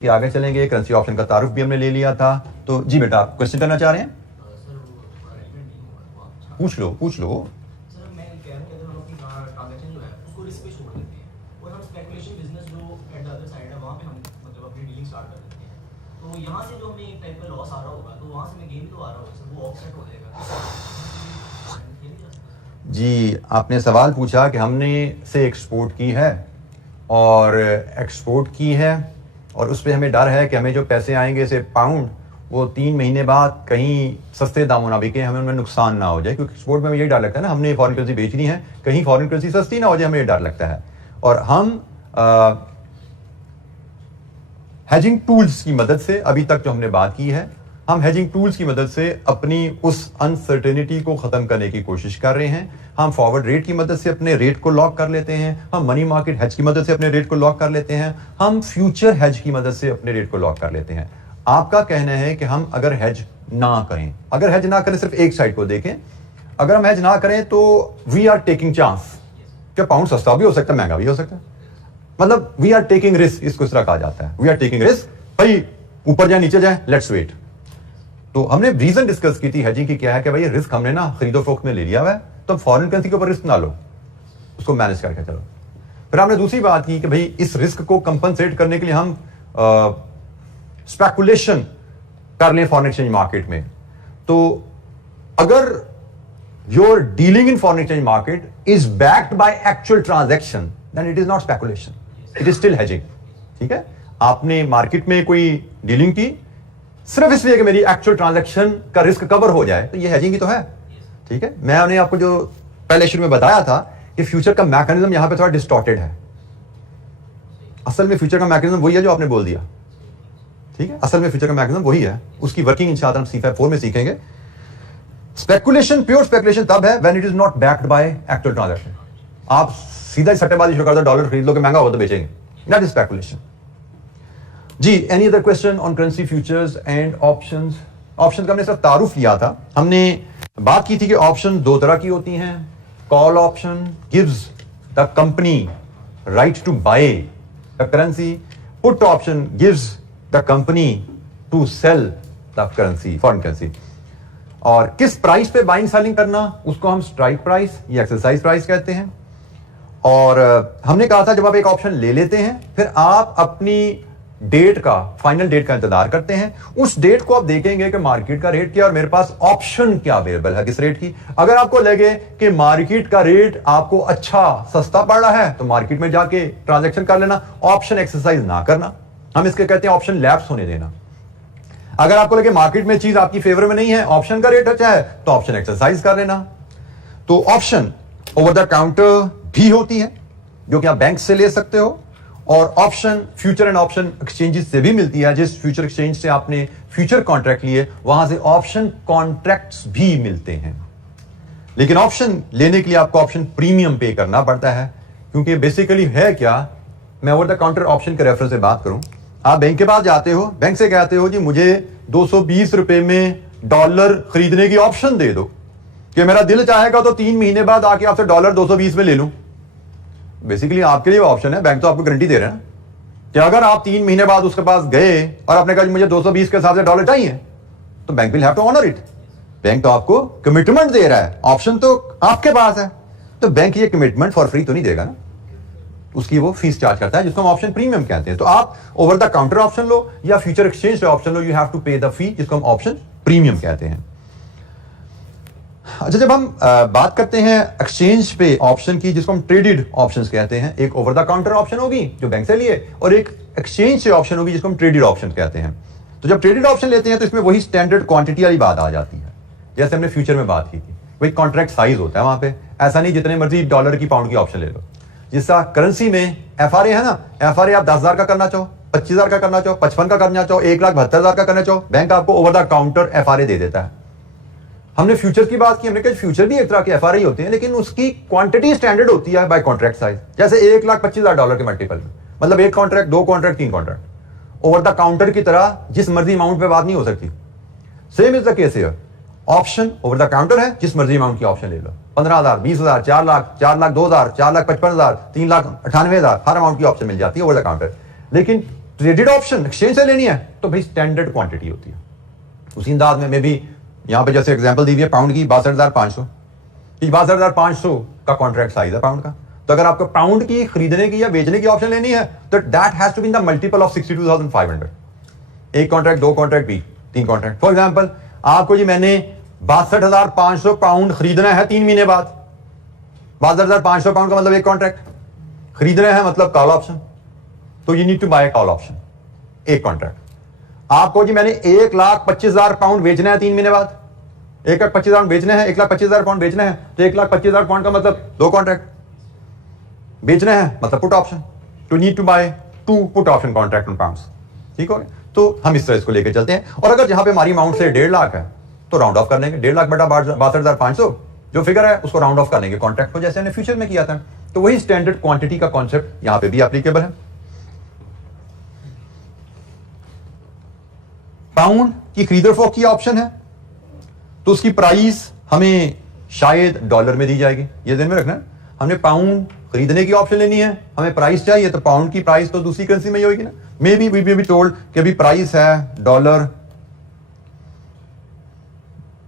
कि आगे चलेंगे। करेंसी ऑप्शन का तारुफ भी हमने ले लिया था। तो जी बेटा, आप क्वेश्चन करना चाह रहे हैं? पूछ लो पूछ लो। सर मैं कह रहा हूं कि अगर हम अपनी ट्रांजैक्शन जो है उसको रिस्क पे छोड़ देते हैं और हम स्पेकुलेशन बिजनेस जो एट द अदर साइड है वहां पे हम मतलब अपनी डीलिंग स्टार्ट कर देते हैं, तो यहां से जो हमें एक टाइप का लॉस आ रहा होगा तो वहां से हमें गेन तो आ रहा होगा सर, वो ऑफसेट हो जाएगा। जी, आपने सवाल पूछा कि हमने से एक्सपोर्ट की है और एक्सपोर्ट की है और उस पर हमें डर है कि हमें जो पैसे आएंगे से पाउंड वो 3 महीने बाद कहीं सस्ते दामों ना बिके, हमें उनमें नुकसान ना हो जाए। क्योंकि एक्सपोर्ट में यही डर लगता है ना, हमने फॉरेन करेंसी बेचनी है, कहीं फॉरेन करेंसी सस्ती ना हो जाए, हमें ये डर लगता है। और हम हेजिंग टूल्स की मदद से, अभी तक जो हमने बात की है, हम हेजिंग टूल्स की मदद से अपनी उस अनसर्टेनिटी को ख़त्म करने की कोशिश कर रहे हैं। हम फॉरवर्ड रेट की मदद से अपने रेट को लॉक कर लेते हैं, हम मनी मार्केट हेज की मदद से अपने रेट को लॉक कर लेते हैं, हम फ्यूचर हेज की मदद से अपने रेट को लॉक कर लेते हैं। आपका कहना है कि हम अगर हेज ना करें, अगर हेज ना करें, सिर्फ एक साइड को देखें, अगर हम हेज ना करें तो वी आर टेकिंग चांस कि पाउंड सस्ता भी हो सकता है, महंगा भी हो सकता है। मतलब वी आर टेकिंग रिस्क, इसको इस तरह कहा जाता है, वी आर टेकिंग रिस्क। भाई ऊपर जाए नीचे जाए, लेट्स वेट। तो हमने रीजन डिस्कस की थी हेजिंग की, क्या है कि भाई रिस्क हमने ना खरीदो फरोख्त में ले लिया हुआ है, तो फॉरेन करेंसी के ऊपर रिस्क ना लो, उसको मैनेज करके चलो। फिर हमने दूसरी बात की कि भाई इस रिस्क को कंपनसेट करने के लिए हम स्पेकुलेशन कर लें फॉरेन एक्सचेंज मार्केट में। तो अगर your dealing in foreign exchange market is backed by actual transaction, then it is not speculation, it is still hedging. ठीक है, आपने मार्केट में कोई डीलिंग की सिर्फ इसलिए कि मेरी एक्चुअल ट्रांजैक्शन का रिस्क कवर हो जाए, तो ये हेजिंग ही तो है। ठीक है, मैंने आपको जो पहले शुरू में बताया था कि फ्यूचर का मैकेनिज्म यहां पे थोड़ा डिस्टॉर्टेड है। असल में फ्यूचर का मैकेनिज्म वही है जो आपने बोल दिया। ठीक है, असल में फ्यूचर का मैकेनिज्म वही है, उसकी वर्किंग इंशाअल्लाह हम C5 में सीखेंगे। स्पेकुलेशन, प्योर स्पेकुलेशन तब है when it is not backed by actual transaction. आप सीधा ही सट्टेबाजी शुरू कर दो, डॉलर खरीद लो कि महंगा हो तो बेचेंगे, दैट इज स्पेकुलेशन। जी, any other question on currency futures and options? Option का हमने सिर्फ तारुफ लिया था। हमने बात की थी कि ऑप्शन दो तरह की होती हैं। Call option gives the company right to buy the currency, put option gives the company to sell the currency, foreign currency. और किस प्राइस पे बाइंग सेलिंग करना, उसको हम स्ट्राइक प्राइस या एक्सरसाइज प्राइस कहते हैं। और हमने कहा था जब आप एक ऑप्शन ले लेते हैं फिर आप अपनी डेट का, फाइनल डेट का इंतजार करते हैं। उस डेट को आप देखेंगे कि मार्केट का रेट क्या और मेरे पास ऑप्शन क्या अवेलेबल है किस रेट की। अगर आपको लगे कि मार्केट का रेट आपको अच्छा सस्ता पड़ रहा है तो मार्केट में जाके ट्रांजैक्शन कर लेना, ऑप्शन एक्सरसाइज ना करना, हम इसके कहते हैं ऑप्शन लैप्स होने देना। अगर आपको लगे मार्केट में चीज आपकी फेवर में नहीं है, ऑप्शन का रेट अच्छा है, तो ऑप्शन एक्सरसाइज कर लेना। तो ऑप्शन ओवर द काउंटर भी होती है जो कि आप बैंक से ले सकते हो, और option future and option exchanges से भी मिलती है। जिस फ्यूचर एक्सचेंज से आपने फ्यूचर कॉन्ट्रैक्ट लिए वहां से ऑप्शन कॉन्ट्रैक्ट्स भी मिलते हैं। लेकिन ऑप्शन लेने के लिए आपको ऑप्शन प्रीमियम पे करना पड़ता है, क्योंकि बेसिकली है क्या, मैं ओवर द काउंटर ऑप्शन के रेफरेंस से बात करूं। आप बैंक के पास जाते हो, बैंक से कहते हो जी मुझे 220 रुपए में डॉलर खरीदने की ऑप्शन दे दो, कि मेरा दिल चाहेगा तो 3 महीने बाद आके आपसे डॉलर 220 में ले लूं। बेसिकली आपके लिए वो ऑप्शन है, बैंक तो आपको गारंटी दे रहे हैं कि अगर आप 3 महीने बाद उसके पास गए और आपने कहा मुझे 220 के हिसाब से डॉलर चाहिए, तो bank will have to honour it. Bank तो आपको कमिटमेंट दे रहा है, ऑप्शन तो आपके पास है, तो बैंक ये कमिटमेंट फॉर फ्री तो नहीं देगा ना, उसकी वो फीस चार्ज करता है, जिसको हम ऑप्शन प्रीमियम कहते हैं। तो आप ओवर द काउंटर ऑप्शन लो या फ्यूचर एक्सचेंज से ऑप्शन लो, you have to pay the fee, जिसको हम ऑप्शन प्रीमियम कहते हैं। अच्छा, जब हम बात करते हैं एक्सचेंज पे ऑप्शन की, जिसको हम ट्रेडेड ऑप्शंस कहते हैं, एक ओवर द काउंटर ऑप्शन होगी जो बैंक से लिए, और एक एक्सचेंज से ऑप्शन होगी जिसको हम ट्रेडेड ऑप्शन कहते हैं। तो जब ट्रेडेड ऑप्शन लेते हैं तो इसमें वही स्टैंडर्ड क्वांटिटी वाली बात आ जाती है, जैसे हमने फ्यूचर में बात की थी। वही कॉन्ट्रैक्ट साइज होता है वहां पे, ऐसा नहीं जितने मर्जी डॉलर की पाउंड की ऑप्शन ले लो। जिसका करेंसी में FRA है ना, FRA आप 10,000 का करना चाहो, 25,000 का करना चाहो, 55 का करना चाहो, 1,72,000 का करना चाहो, बैंक आपको ओवर द काउंटर FRA दे देता है। हमने फ्यूचर की बात की, हमने कहा फ्यूचर भी एक तरह के FRA होते हैं, लेकिन उसकी क्वांटिटी स्टैंडर्ड होती है बाय कॉन्ट्रैक्ट साइज। जैसे 1,25,000 डॉलर के मल्टीपल में, मतलब 1 contract, 2 contract, 3 contract. Over the counter की तरह जिस मर्जी अमाउंट पे बात नहीं हो सकती। Same is the case here, option over the counter है, जिस मर्जी अमाउंट की ऑप्शन ले लो, 15,000, 20,000, 4 लाख, 4,02,000, 4,55,000, 3,98,000, हर अमाउंट की ऑप्शन मिल जाती है ओवर द काउंटर। लेकिन ट्रेडेड ऑप्शन एक्सचेंज से लेनी है तो भाई स्टैंडर्ड क्वांटिटी होती है। उसी अंदाज में भी यहां पे जैसे एग्जांपल दी हुई है पाउंड की 62,500 कि 62,500 का कॉन्ट्रैक्ट साइज है पाउंड का, तो अगर आपको पाउंड की खरीदने की या बेचने की ऑप्शन लेनी है तो that has to be in the multiple of 62,500। एक कॉन्ट्रैक्ट, दो कॉन्ट्रैक्ट, भी 3 कॉन्ट्रैक्ट। फॉर एग्जांपल आपको जी मैंने 62,500 पाउंड खरीदना है 3 महीने बाद। 62,500 पाउंड का मतलब एक कॉन्ट्रैक्ट खरीदना है, मतलब कॉल ऑप्शन, तो you need to buy call option, एक कॉन्ट्रैक्ट। आपको जी मैंने 1,25,000 पाउंड बेचना है 3 महीने बाद, 1,25,000 बेचने हैं, 1,25,000 पाउंड बेचने हैं, तो 1,25,000 पाउंड का मतलब 2 कॉन्ट्रैक्ट बेचने हैं, मतलब put option, to need to buy 2 put option contract on pounds. ठीक हो गया, तो हम इस तरह इसको लेके चलते हैं। और अगर जहां पे हमारी अमाउंट से 1.5 लाख है तो राउंड ऑफ कर लेंगे, 1.5 लाख बटा 62,500 जो फिगर है उसको राउंड ऑफ कर लेंगे कॉन्ट्रैक्ट को, जैसे हमने फ्यूचर में किया था। तो वही स्टैंडर्ड क्वांटिटी का कॉन्सेप्ट यहां पे भी एप्लीकेबल है। पाउंड की खरीद और फरोख्त की ऑप्शन है तो उसकी प्राइस हमें शायद डॉलर में दी जाएगी, ये ध्यान में रखना। हमने पाउंड खरीदने की ऑप्शन लेनी है, हमें प्राइस चाहिए तो पाउंड की प्राइस तो दूसरी करेंसी में ही होगी ना। Maybe we be told कि अभी प्राइस है डॉलर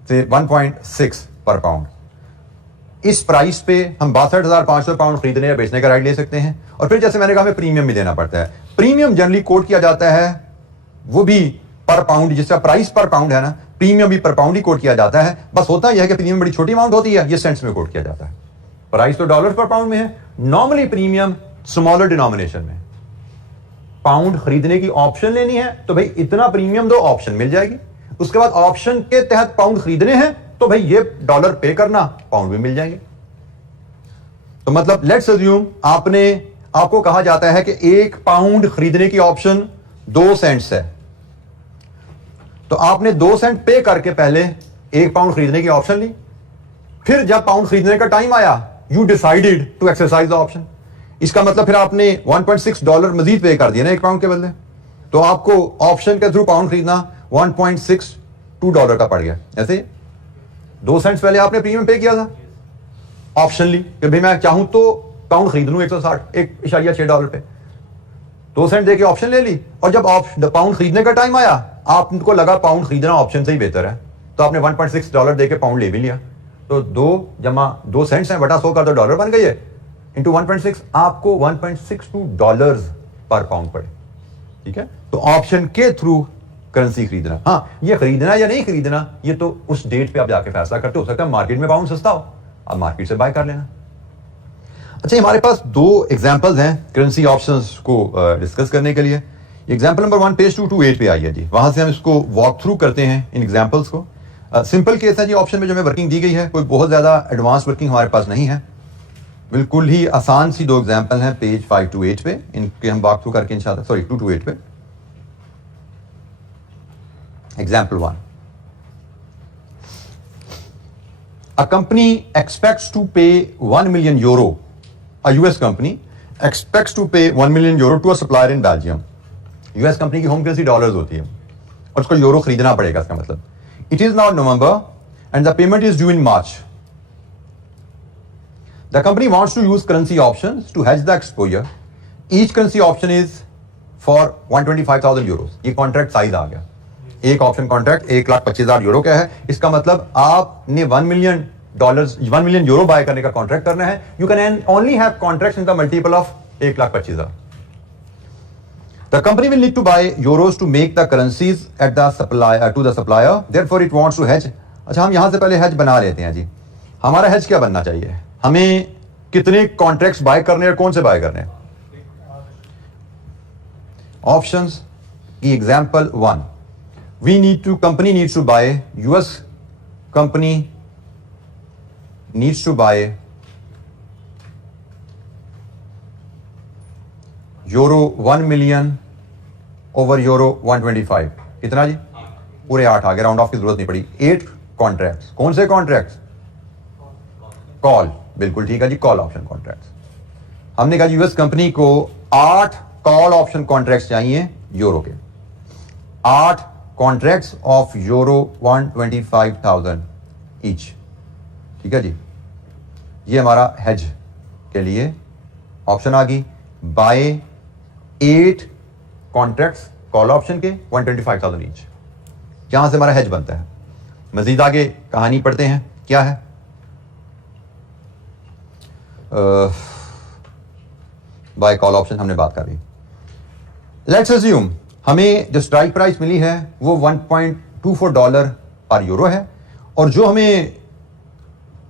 से 1.6 पर पाउंड। इस प्राइस पे हम 62,500 पाउंड खरीदने या बेचने का राइट ले सकते हैं। और फिर जैसे मैंने कहा हमें प्रीमियम भी देना पड़ता है। प्रीमियम जनरली कोट किया जाता है वो भी पर पाउंड, जिसका प्राइस पर पाउंड है ना, प्रीमियम भी पर पाउंड ही कोट किया जाता है। बस होता यह है कि प्रीमियम बड़ी छोटी अमाउंट होती है, ये सेंट्स में कोट किया जाता है। प्राइस तो डॉलर पर पाउंड में है, नॉर्मली प्रीमियम स्मॉलर डिनोमिनेशन में। पाउंड खरीदने की ऑप्शन लेनी है तो भाई इतना प्रीमियम दो, ऑप्शन मिल जाएगी। उसके बाद ऑप्शन के तहत पाउंड खरीदने हैं तो भाई ये डॉलर पे करना, पाउंड भी मिल जाएंगे। तो मतलब लेट्स अज्यूम आपको कहा जाता है कि 1 पाउंड खरीदने की ऑप्शन 2 सेंट्स है, तो आपने 2 सेंट पे करके पहले 1 पाउंड खरीदने की ऑप्शन ली। फिर जब पाउंड खरीदने का टाइम आया you decided to exercise the option. इसका मतलब फिर आपने $1.6 मजीद पे कर दिया ना 1 पाउंड के बदले, तो आपको ऑप्शन के थ्रू पाउंड खरीदना $1.62 का पड़ गया। ऐसे 2 सेंट्स पहले आपने प्रीमियम पे किया था, ऑप्शन ली कि भाई मैं चाहूं तो पाउंड खरीद लूं 160 $1.6 पे, 2 सेंट देके ऑप्शन ले ली। और जब पाउंड खरीदने का टाइम आया आपको लगा पाउंड खरीदना ऑप्शन से ही बेहतर है, तो आपने $1.6 देके पाउंड ले भी लिया। तो 2 जमा 2 सेंट्स हैं बटा 100 कर दो, डॉलर बन गई है, इंटू 1.6, आपको $1.62 पर पाउंड पड़े। ठीक है, तो ऑप्शन के थ्रू करेंसी खरीदना। हाँ, ये खरीदना या नहीं खरीदना ये तो उस डेट पे आप जाके फैसला करते हो सकता है मार्केट में पाउंड सस्ता हो, आप मार्केट से बाय कर लेना। अच्छा, हमारे पास 2 एग्जांपल्स हैं करेंसी ऑप्शंस को डिस्कस करने के लिए। एग्जांपल नंबर 1 पेज 228 पे आई है जी, वहां से हम इसको वॉक थ्रू करते हैं इन एग्जांपल्स को। सिंपल केस है जी, ऑप्शन में जो हमें वर्किंग दी गई है कोई बहुत ज्यादा एडवांस वर्किंग हमारे पास नहीं है, बिल्कुल ही आसान सी 2 एग्जांपल हैं पेज 528 पे, इनके हम वॉक थ्रू करके इंशाल्लाह 228 पे। Example 1, a company expects to pay €1 million, a US company expects to pay €1 million to a supplier in Belgium। US company की होम करेंसी डॉलर्स होती है और उसको यूरो खरीदना पड़ेगा। इसका मतलब it is now November and the payment is due in March. The company wants to use currency options to hedge the exposure. Each currency option is for €125,000। ये contract size आ गया, एक ऑप्शन कॉन्ट्रैक्ट €1,25,000 का है। इसका मतलब आपने $1 million bye करने का कॉन्ट्रैक्ट करना है। You can only have contracts in the multiple of 1,25,000। The company will need to buy euros to make the currencies at the supplier. Therefore, it wants to hedge. अच्छा, हम यहां से पहले hedge बना लेते हैं जी। हमारा hedge क्या बनना चाहिए? हमें कितने कॉन्ट्रैक्ट्स बाय करने हैं और कौन से बाय करने हैं? ऑप्शंस की example 1, company needs to buy, US company needs to buy €1 million over €125। कितना जी? पूरे 8 आ गए, राउंड ऑफ की जरूरत नहीं पड़ी। 8 कॉन्ट्रैक्ट्स। कौन से कॉन्ट्रैक्ट्स? कॉल, बिल्कुल ठीक है जी, कॉल ऑप्शन कॉन्ट्रैक्ट्स। हमने कहा यूएस कंपनी को 8 कॉल ऑप्शन कॉन्ट्रैक्ट्स चाहिए यूरो के, 8 कॉन्ट्रैक्ट्स ऑफ €125,000 ईच। ठीक है जी, ये हमारा हेज के लिए ऑप्शन आ गई। बाय 8 कॉन्ट्रैक्ट्स कॉल ऑप्शन के 125,000 ईच। यहां से हमारा हेज बनता है। मजीद आगे कहानी पढ़ते हैं, क्या है? बाय कॉल ऑप्शन हमने बात कर ली। लेट्स अज्यूम हमें जो स्ट्राइक प्राइस मिली है वो $1.24 पर यूरो है, और जो हमें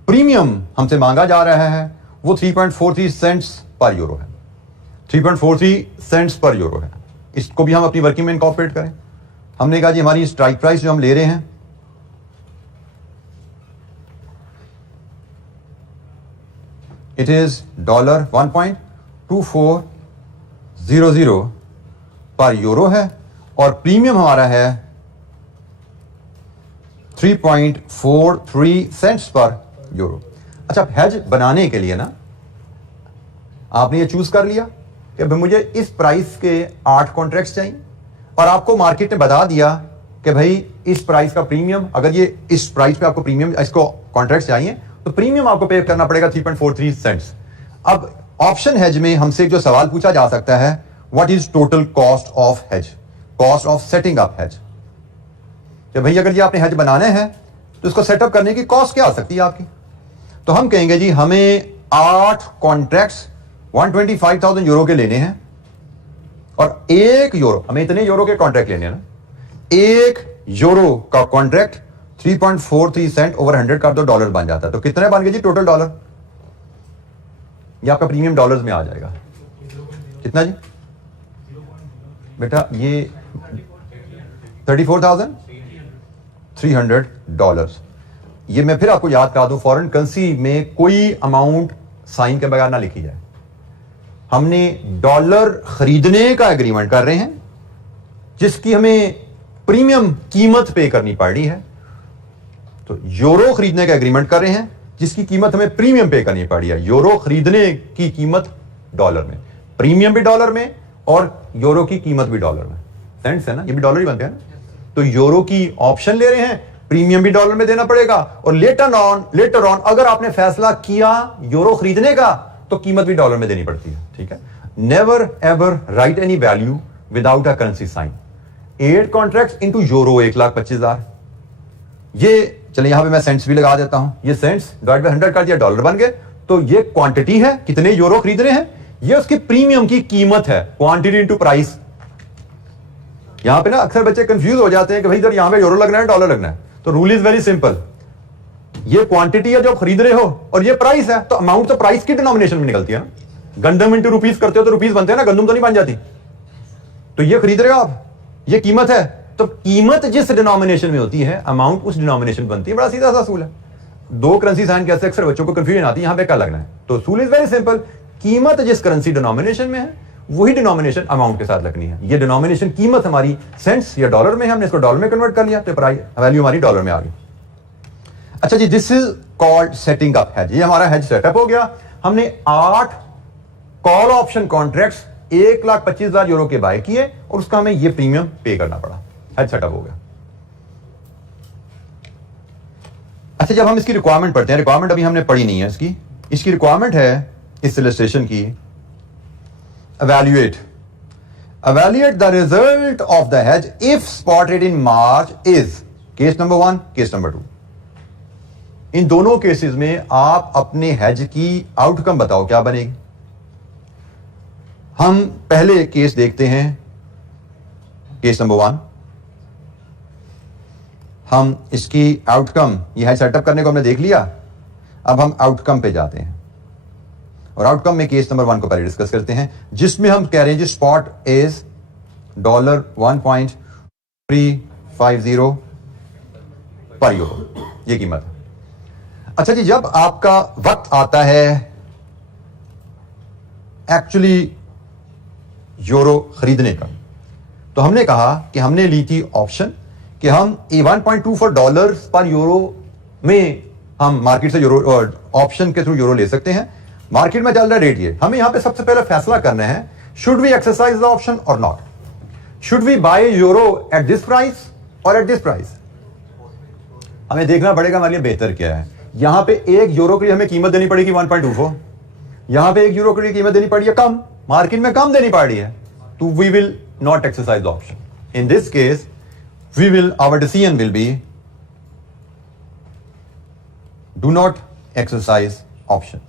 प्रीमियम हमसे मांगा जा रहा है वो 3.43 सेंट्स पर यूरो है। 3.43 सेंट्स पर यूरो है। इसको भी हम अपनी वर्किंग में इनकॉर्पोरेट करें। हमने कहा जी हमारी स्ट्राइक प्राइस जो हम ले रहे हैं इट इज $1.2400 पर यूरो है, और प्रीमियम हमारा है 3.43 सेंट्स पर यूरो। अच्छा, हेज बनाने के लिए ना आपने ये चूज कर लिया कि भाई मुझे इस प्राइस के 8 कॉन्ट्रैक्ट्स चाहिए, और आपको मार्केट ने बता दिया कि भाई इस प्राइस का प्रीमियम, अगर ये इस प्राइस पे आपको प्रीमियम, इसको कॉन्ट्रैक्ट्स चाहिए तो प्रीमियम आपको पे करना पड़ेगा 3.43 सेंट्स। अब ऑप्शन हेज में हमसे जो सवाल पूछा जा सकता है, what is total cost of hedge, cost of setting up hedge. कि भाई अगर ये आपने हेज बनाना है तो इसको सेटअप करने की कॉस्ट क्या आ सकती है आपकी? तो हम कहेंगे जी हमें 8 कॉन्ट्रैक्ट्स 125,000 यूरो के लेने हैं, और 1 यूरो, हमें इतने यूरो के कॉन्ट्रैक्ट लेने हैं ना, 1 यूरो का कॉन्ट्रैक्ट 3.43 सेंट ओवर 100 का तो डॉलर बन जाता है। तो कितने बन गए जी टोटल डॉलर? ये आपका प्रीमियम डॉलर्स में आ जाएगा। कितना जी बेटा? ये $34,300। ये मैं फिर आपको याद करा दूं, फॉरेन करेंसी में कोई अमाउंट साइन के बगैर ना लिखी जाए। हमने डॉलर खरीदने का एग्रीमेंट कर रहे हैं जिसकी हमें प्रीमियम कीमत पे करनी पड़ रही है, तो यूरो खरीदने का एग्रीमेंट कर रहे हैं जिसकी कीमत हमें प्रीमियम पे करनी पड़ रही है। यूरो खरीदने की कीमत डॉलर में, प्रीमियम भी डॉलर में, और यूरो की कीमत भी डॉलर में। सेंट्स है ना, ये भी डॉलर ही बनते हैं ना। तो यूरो की ऑप्शन ले रहे हैं, प्रीमियम भी डॉलर में देना पड़ेगा, और लेटर ऑन अगर आपने फैसला किया यूरो खरीदने का तो कीमत भी डॉलर में देनी पड़ती है। ठीक है। Never ever write any value without a currency sign. 8 contracts into euro 1,25,000। ये चलिए यहां पे मैं सेंट्स भी लगा देता हूं। ये सेंट्स डिवाइड बाय 100 कर दिया, डॉलर बन गए। तो ये क्वांटिटी है, कितने यूरो खरीद रहे हैं, ये उसकी प्रीमियम की कीमत है, क्वांटिटी इनटू प्राइस। यहां पे ना अक्सर बच्चे कंफ्यूज हो जाते हैं कि भाई इधर यहां पे यूरो लगना है डॉलर लगना है। तो रूल इज वेरी सिंपल, ये क्वांटिटी है जो खरीद रहे हो और ये प्राइस है, तो अमाउंट तो प्राइस की डिनोमिनेशन में निकलती है ना। गंदम इंटू रुपीस करते हो तो रुपीस बनते हैं ना, गंदम तो नहीं बन जाती। तो ये खरीद रहे हो आप, ये कीमत है, तो कीमत जिस डिनोमिनेशन में होती है अमाउंट उस डिनोमिनेशन बनती है। बड़ा सीधा सा असूल है। 2 करेंसी साइन कैसे अक्सर बच्चों को कंफ्यूजन आती है, यहां पे क्या लगना है। तो असूल इज वेरी सिंपल, कीमत जिस करेंसी डिनोमिनेशन में है वही डिनोमिनेशन अमाउंट के साथ लगनी है। ये डिनोमिनेशन कीमत हमारी सेंट्स या डॉलर में है, हमने इसको डॉलर में कन्वर्ट कर लिया तो प्राइस वैल्यू हमारी डॉलर में आ गई। अच्छा जी, this is called setting up hedge. ये हमारा हेज सेटअप हो गया। हमने 8 कॉल ऑप्शन कॉन्ट्रैक्ट्स 1,25,000 यूरो के बाय किए और उसका हमें ये प्रीमियम पे करना पड़ा। हेज सेटअप हो गया। अच्छा, जब हम इसकी रिक्वायरमेंट पढ़ते हैं, रिक्वायरमेंट अभी हमने पढ़ी नहीं है इसकी रिक्वायरमेंट है इस इलस्ट्रेशन की, evaluate the result of the hedge if spot rate in March is case number 1, case number 2। इन दोनों केसेस में आप अपने हेज की आउटकम बताओ क्या बनेगी। हम पहले केस देखते हैं, केस नंबर 1। हम इसकी आउटकम, ये हेज सेटअप करने को हमने देख लिया। अब हम आउटकम पे जाते हैं और आउटकम में केस नंबर 1 को पहले डिस्कस करते हैं, जिसमें हम कह रहे हैं जी स्पॉट इज $1.350 पर यूरो, ये कीमत है। अच्छा जी, जब आपका वक्त आता है एक्चुअली यूरो खरीदने का, तो हमने कहा कि हमने ली थी ऑप्शन कि हम $1.24 पर यूरो में हम मार्केट से यूरो ऑप्शन के थ्रू यूरो ले सकते हैं। मार्केट में चल रहा है रेट ये, हमें यहां पे सबसे पहले फैसला करना है, should we exercise the option और not, should we buy euro at this price और एट दिस प्राइस। हमें देखना पड़ेगा हमारे लिए बेहतर क्या है। यहां पे 1 यूरो के लिए हमें कीमत देनी पड़ेगी 1.24, यहां पे 1 यूरो के लिए कीमत देनी पड़ी है कम, मार्केट में कम देनी पड़ रही है। तो we will not exercise the option. In this case our decision will be do not exercise option.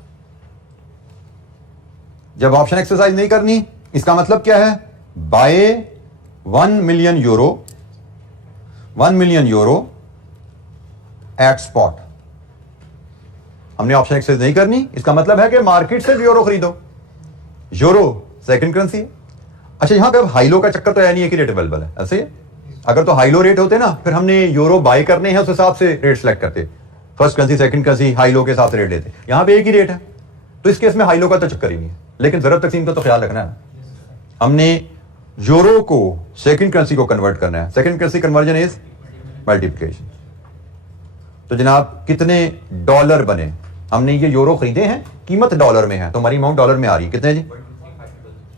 जब ऑप्शन एक्सरसाइज नहीं करनी, इसका मतलब क्या है? Buy 1 million euro at spot. हमने ऑप्शन एक्सरसाइज नहीं करनी, इसका मतलब है कि मार्केट से यूरो खरीदो. यूरो सेकंड करेंसी है. अच्छा, यहां पे अब हाईलो का चक्कर तो है नहीं है कि रेट अवेलेबल है, ऐसे ही है. अगर तो हाई लो रेट होते ना, फिर हमने यूरो बाय करने हैं उस हिसाब से रेट सेलेक्ट करते. First currency second currency high low के हिसाब से रेट लेते. यहां पे एक ही रेट है, तो इस केस में हाई लो का तो चक्कर ही नहीं है. लेकिन जरूरत तकसीम का तो ख्याल रखना है. हमने यूरो को सेकंड करेंसी को कन्वर्ट करना है. Second currency conversion is multiplication. तो जनाब कितने डॉलर बने? हमने ये यूरो खरीदे हैं, कीमत डॉलर में है, तो हमारी अमाउंट डॉलर में आ रही है. कितने जी?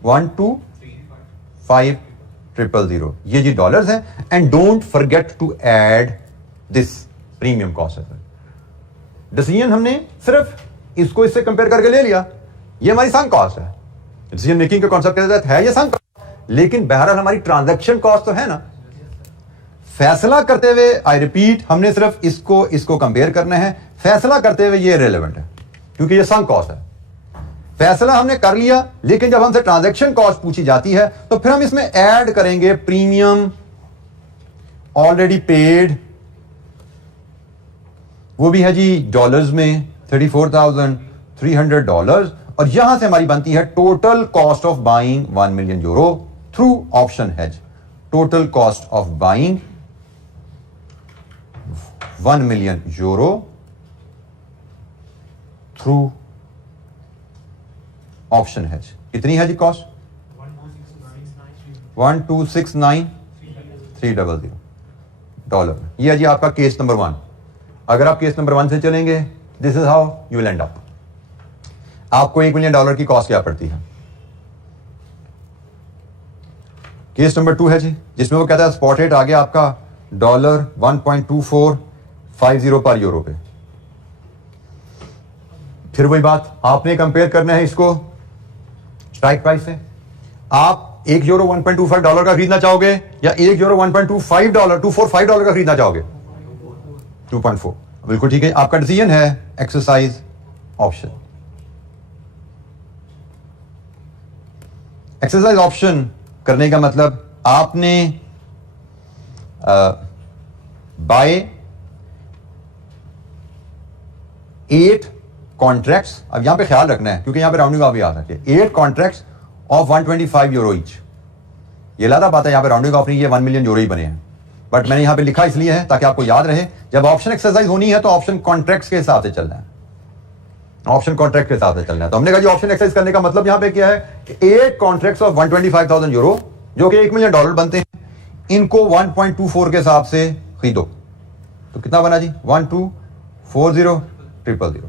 125,000. ये जी डॉलर्स हैं. And don't forget to add this premium cost. Decision हमने सिर्फ इसको इससे कंपेयर करके ले लिया. ये हमारी संक कॉस्ट है. डिसीजन मेकिंग का कॉन्सेप्ट के तहत है ये संक कॉस्ट, लेकिन बहरहाल हमारी ट्रांजैक्शन कॉस्ट तो है ना. फैसला करते हुए, आई रिपीट, हमने सिर्फ इसको कंपेयर करना है. फैसला करते हुए ये रेलेवेंट है क्योंकि ये संक कॉस्ट है. फैसला हमने कर लिया, लेकिन जब हमसे ट्रांजैक्शन कॉस्ट पूछी जाती है तो फिर हम इसमें ऐड करेंगे प्रीमियम ऑलरेडी पेड. वो भी है जी डॉलर्स में $34,300. और यहां से हमारी बनती है total cost of buying 1 million euro through option hedge. Total cost of buying 1 million euro through option hedge. कितनी है जी कॉस्ट? 1269300 डॉलर. ये है जी आपका केस नंबर 1. अगर आप केस नंबर 1 से चलेंगे, this is how you will and up. आपको $1 मिलियन की कॉस्ट क्या पड़ती है? केस नंबर 2 है जी, जिसमें वो कहता है स्पॉट रेट आ गया आपका $1.2450 पर यूरो पे. फिर वही बात, आपने कंपेयर करना है इसको स्ट्राइक प्राइस से. आप $1 $1.25 का खरीदना चाहोगे या $1 $1.25 का खरीदना चाहोगे? 2.4. बिल्कुल ठीक है. आपका डिसीजन है एक्सरसाइज ऑप्शन. एक्सरसाइज ऑप्शन करने का मतलब आपने बाय 8 कॉन्ट्रैक्ट्स. अब यहां पे ख्याल रखना है क्योंकि यहां पे राउंडिंग ऑफ भी आ सकती है. 8 कॉन्ट्रैक्ट्स ऑफ 125 यूरो ईच. ये लादा बात है, यहां पे राउंडिंग ऑफ नहीं, ये 1 मिलियन यूरो ही बने हैं. बट मैंने यहां पे लिखा इसलिए है ताकि आपको याद रहे, जब ऑप्शन एक्सरसाइज होनी है तो ऑप्शन कॉन्ट्रैक्ट्स के हिसाब से चलना है. ऑप्शन कॉन्ट्रैक्ट के हिसाब से चलना है. तो हमने कहा जी ऑप्शन एक्सरसाइज करने का मतलब यहां पे क्या है कि 8 कॉन्ट्रैक्ट्स ऑफ 125,000 यूरो जो कि $1 मिलियन बनते हैं, इनको 1.24 के हिसाब से खरीदो. तो कितना बना जी? 1240000.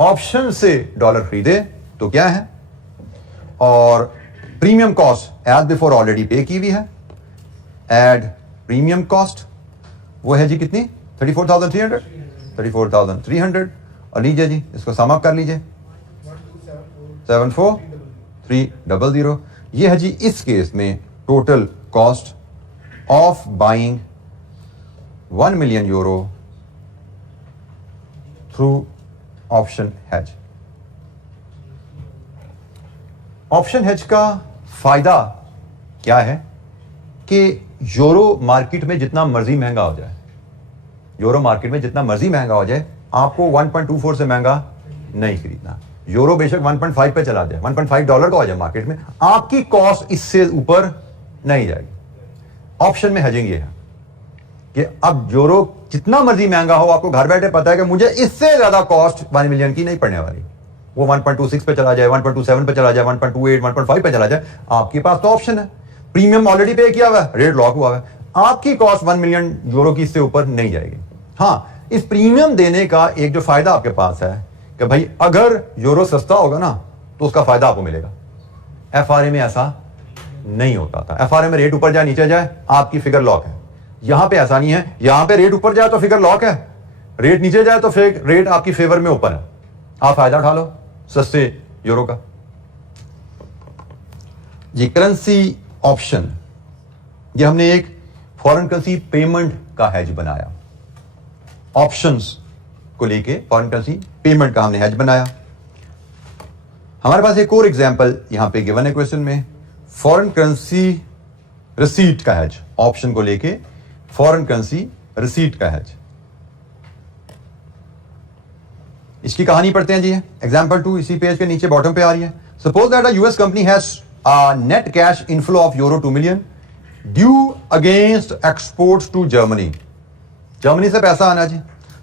ऑप्शन से डॉलर खरीदे तो क्या है, और premium cost as before already pay की हुई है. एड प्रीमियम कॉस्ट वो है जी कितनी? 34,300. और लीजिए जी इसको सम अप कर लीजिए, 74300. ये है जी इस केस में total cost of buying 1 million euro through option hedge. Option hedge का फायदा क्या है कि यूरो मार्केट में जितना मर्जी महंगा हो जाए, यूरो मार्केट में जितना मर्जी महंगा हो जाए, आपको 1.24 से महंगा नहीं खरीदना. यूरो बेशक 1.5 पे चला जाए, $1.5 का हो जाए मार्केट में, आपकी कॉस्ट इससे ऊपर नहीं जाएगी. ऑप्शन में हेजिंग ये है कि अब यूरो जितना मर्जी महंगा हो, आपको घर बैठे पता है कि मुझे इससे ज्यादा कॉस्ट 1 मिलियन की नहीं पड़ने वाली. वो 1.26 पे चला जाए, 1.27 पे चला जाए, 1.28, 1.5 पे चला जाए, आपके पास तो ऑप्शन है. प्रीमियम ऑलरेडी पे किया हुआ है, रेट लॉक हुआ है, आपकी कॉस्ट 1 मिलियन यूरो की इससे ऊपर नहीं जाएगी. हाँ, इस प्रीमियम देने का एक जो फायदा आपके पास है कि भाई अगर यूरो सस्ता होगा ना तो उसका फायदा आपको मिलेगा. एफआरए में ऐसा नहीं होता था. एफआरए में रेट ऊपर जाए नीचे जाए आपकी फिगर लॉक है. यहां पे ऐसा नहीं है. यहां पे रेट ऊपर जाए तो फिगर लॉक है, रेट नीचे जाए तो फिर रेट आपकी फेवर में ऊपर है. आप फायदा उठा लो सस्ते यूरो का. जी करेंसी ऑप्शन, ये हमने एक फॉरेन करेंसी पेमेंट का हेज बनाया। ऑप्शंस को लेके फॉरेन करेंसी पेमेंट का हमने हेज बनाया। हमारे पास एक और एग्जांपल यहां पे गिवन है क्वेश्चन में, फॉरेन करेंसी रिसीट का हेज। ऑप्शन को लेके फॉरेन करेंसी रिसीट का हेज। इसकी कहानी पढ़ते हैं जी। एग्जांपल 2 इसी पेज के नीचे बॉटम पे आ रही है। Suppose that a US company has a net cash inflow of euro 2 million due against exports to Germany. Germany से पैसा आना जी।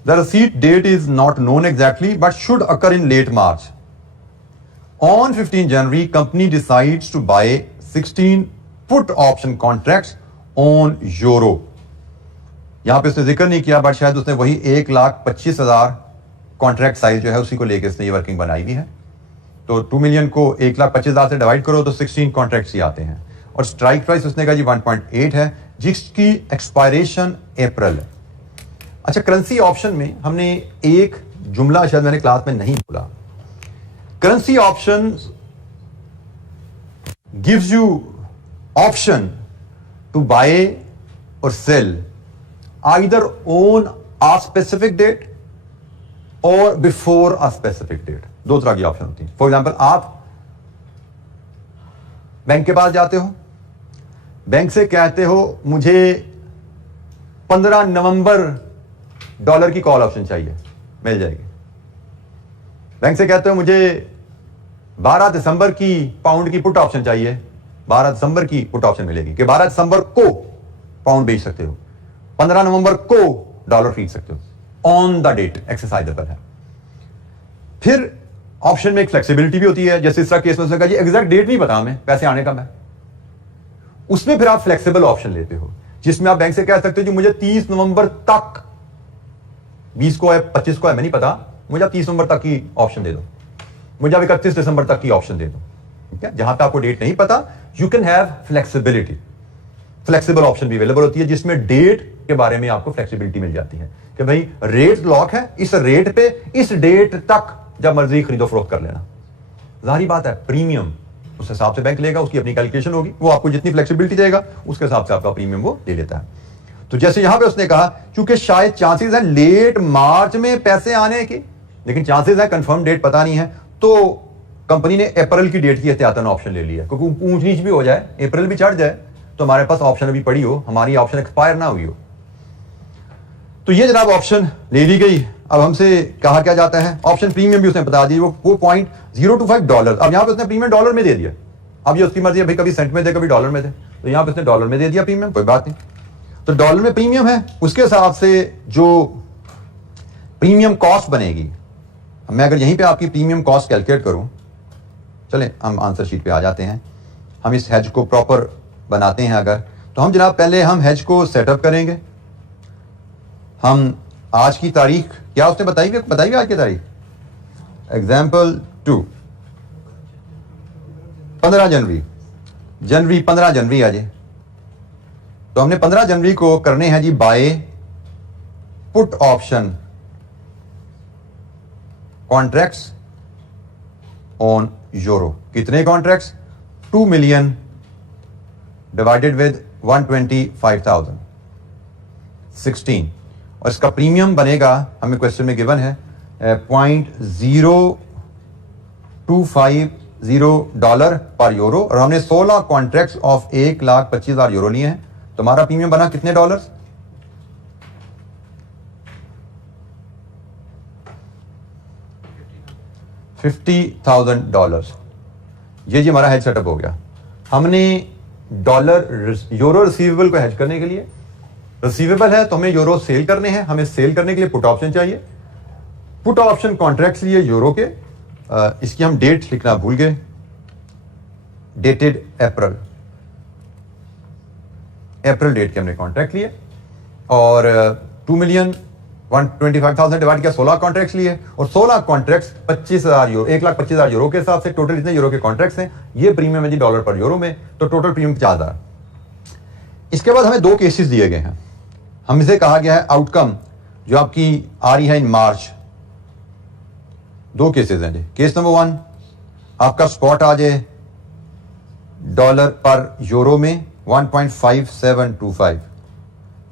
The receipt date is not known exactly but should occur in late March. On 15 January company decides to buy 16 put option contracts on euro. यहां पे उसने जिक्र नहीं किया बट शायद उसने वही 1,25,000 कॉन्ट्रैक्ट साइज जो है उसी को लेकर इसने ये वर्किंग बनाई हुई है। तो 2 मिलियन को 1,25,000 से डिवाइड करो तो 16 कॉन्ट्रैक्ट्स ही आते हैं। और स्ट्राइक प्राइस उसने कहा जी 1.8 है जिसकी एक्सपायरेशन अप्रैल है। अच्छा, करेंसी ऑप्शन में हमने एक जुमला शायद मैंने क्लास में नहीं बोला। Currency option gives you option to buy और sell either on a specific date और बिफोर अ स्पेसिफिक डेट। दो तरह की ऑप्शन होती है। फॉर एग्जांपल, आप बैंक के पास जाते हो, बैंक से कहते हो मुझे 15 नवंबर डॉलर की कॉल ऑप्शन चाहिए, मिल जाएगी। बैंक से कहते हो मुझे 12 दिसंबर की पाउंड की पुट ऑप्शन चाहिए, 12 दिसंबर की पुट ऑप्शन मिलेगी कि 12 दिसंबर को पाउंड बेच सकते हो, 15 नवंबर को डॉलर खरीद सकते हो। ऑन द डेट एक्सरसाइजेबल है। फिर ऑप्शन में एक फ्लेक्सिबिलिटी भी होती है। जैसे इस तरह केस में उसने कहा जी एग्जैक्ट डेट नहीं पता हमें पैसे आने का, मैं उसमें फिर आप फ्लेक्सिबल ऑप्शन लेते हो जिसमें आप बैंक से कह सकते हो जी मुझे 30 नवंबर तक, 20 को है 25 को है मैं नहीं पता, मुझे आप 30 नवंबर तक की ऑप्शन दे दो, मुझे आप 31 दिसंबर तक की ऑप्शन दे दो। ठीक है, जहां पे आपको डेट नहीं पता you can have flexibility. Flexible option भी अवेलेबल होती है जिसमें डेट के बारे में आपको फ्लेक्सिबिलिटी मिल जाती है कि भाई रेट लॉक है, इस रेट पे इस डेट तक जब मर्जी खरीदो फरोख्त कर लेना। जाहिर बात है प्रीमियम उस हिसाब से बैंक लेगा, उसकी अपनी कैलकुलेशन होगी, वो आपको जितनी फ्लेक्सिबिलिटी देगा उसके हिसाब से आपका प्रीमियम वो ले लेता है। तो जैसे यहां पे उसने कहा क्योंकि शायद चांसेस है लेट मार्च में पैसे आने की, लेकिन चांसेस है कंफर्म डेट पता नहीं है, तो कंपनी ने अप्रैल की डेट की एहतियातन ऑप्शन ले लिया क्योंकि ऊंच नीच भी हो जाए, अप्रैल भी चढ़ जाए तो हमारे पास ऑप्शन अभी पड़ी हो, हमारी ऑप्शन एक्सपायर ना हुई हो। तो ये जनाब ऑप्शन ले ली गई। अब हमसे कहा क्या जाता है, ऑप्शन प्रीमियम भी उसने बता दी, वो $0.025। अब यहां पे उसने प्रीमियम डॉलर में दे दिया। अब ये उसकी मर्जी है भाई कभी सेंट में दे कभी डॉलर में दे, तो यहां पे उसने डॉलर में दे दिया प्रीमियम, कोई बात नहीं। तो डॉलर में प्रीमियम है, उसके हिसाब से जो प्रीमियम कॉस्ट बनेगी, मैं अगर यहीं पे आपकी प्रीमियम कॉस्ट कैलकुलेट करूं, चलें हम आंसर शीट पे आ जाते हैं। हम इस हेज को प्रॉपर बनाते हैं अगर, तो हम जनाब पहले हम हेज को सेटअप करेंगे। हम आज की तारीख क्या उसने बताई आज की तारीख, एग्जाम्पल 2 15 जनवरी 15 जनवरी आज, तो हमने 15 जनवरी को करने हैं जी buy put option contracts on euro. कितने कॉन्ट्रैक्ट्स, 2 मिलियन डिवाइडेड विद 125,000 16, और इसका प्रीमियम बनेगा हमें क्वेश्चन में गिवन है $0.0250 पर यूरो, और हमने 16 कॉन्ट्रैक्ट्स ऑफ 1,25,000 यूरो लिए हैं, तो हमारा प्रीमियम बना कितने डॉलर्स, $50,000। ये जी हमारा हेज सेटअप हो गया। हमने डॉलर यूरो रिसीवेबल को हेज करने के लिए, रिसीवेबल है तो हमें यूरो सेल करने हैं, हमें सेल करने के लिए पुट ऑप्शन चाहिए, पुट ऑप्शन कॉन्ट्रैक्ट्स लिए यूरो के। इसकी हम डेट लिखना भूल गए, डेटेड अप्रैल डेट के हमने कॉन्ट्रैक्ट लिए, और 2,125,000 डिवाइड किया 16 कॉन्ट्रैक्ट्स लिए, और 16 कॉन्ट्रैक्ट्स 25,000 यूरो, 1,25,000 यूरो के हिसाब से टोटल इतने यूरो के कॉन्ट्रैक्ट्स हैं। ये प्रीमियम है जी डॉलर पर यूरो में, तो टोटल प्रीमियम 50,000। इसके बाद हमें 2 केसेस दिए गए हैं। हमसे कहा गया है आउटकम जो आपकी आ रही है इन मार्च, 2 केसेस हैं जी। केस नंबर 1 आपका स्पॉट आ जाए डॉलर पर यूरो में 1.5725।